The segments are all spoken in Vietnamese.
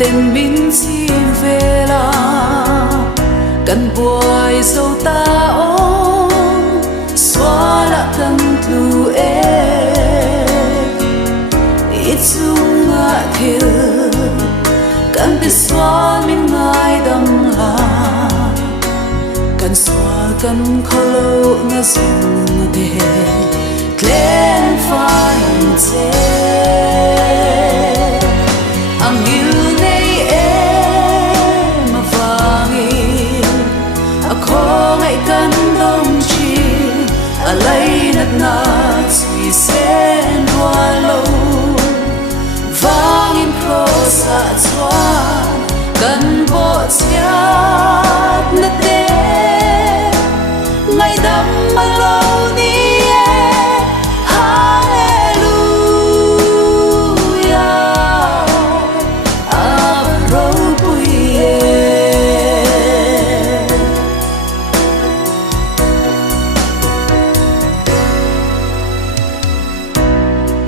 tên min xin về là cần buổi dâu ta ôm xóa đã cần tu ít dung ngã thiệt cần biết xóa mình ngay đầm là cần xóa cần khâu lâu ngã dùng để lên phai chế ang yêu này em mà vangin ako ngay cần đông chi alay nat na suy sen hoa lâu vangin cross at xóa cần bộ chát nát đê ngày đắm mà lâu đi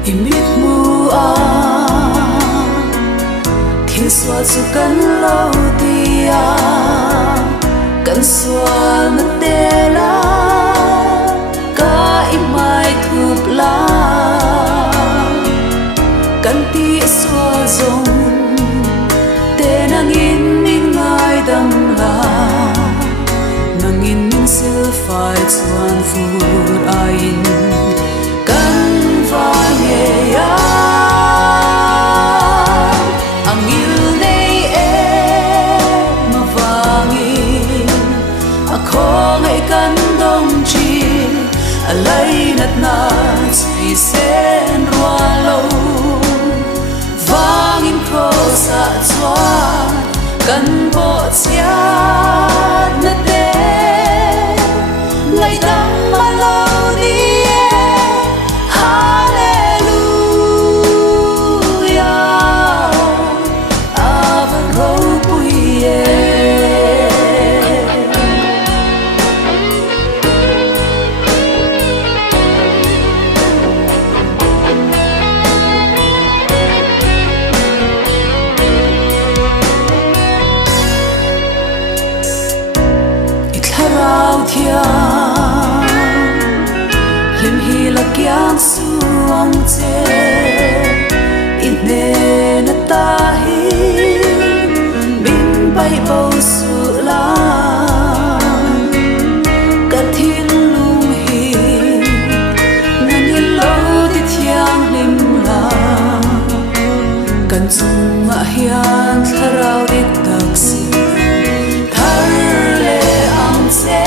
imit mu a thiên xóa dù cần lâu tia cần xóa mất đê la cả imai thup la cần tia xóa rong tên ang in min ngai đam la nang in min sil phai chuan phur a in ang yêu này em mà vangin ako ngay cần đông chi alay nat na suy sen hoa lâu vangin cross at xóa cần bộ chát nát đê ngày đắm mà lâu đi lim hi la kyang suang che in ne na ta hi bin bai bo su la ka thiên lung hi nan hi lo ti thiang lim la kan chung ma hian tharau dik tak si thar le ang che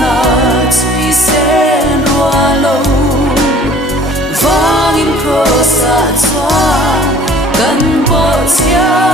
na suy sen hoa lâu vangin cross at xóa cần bộ chia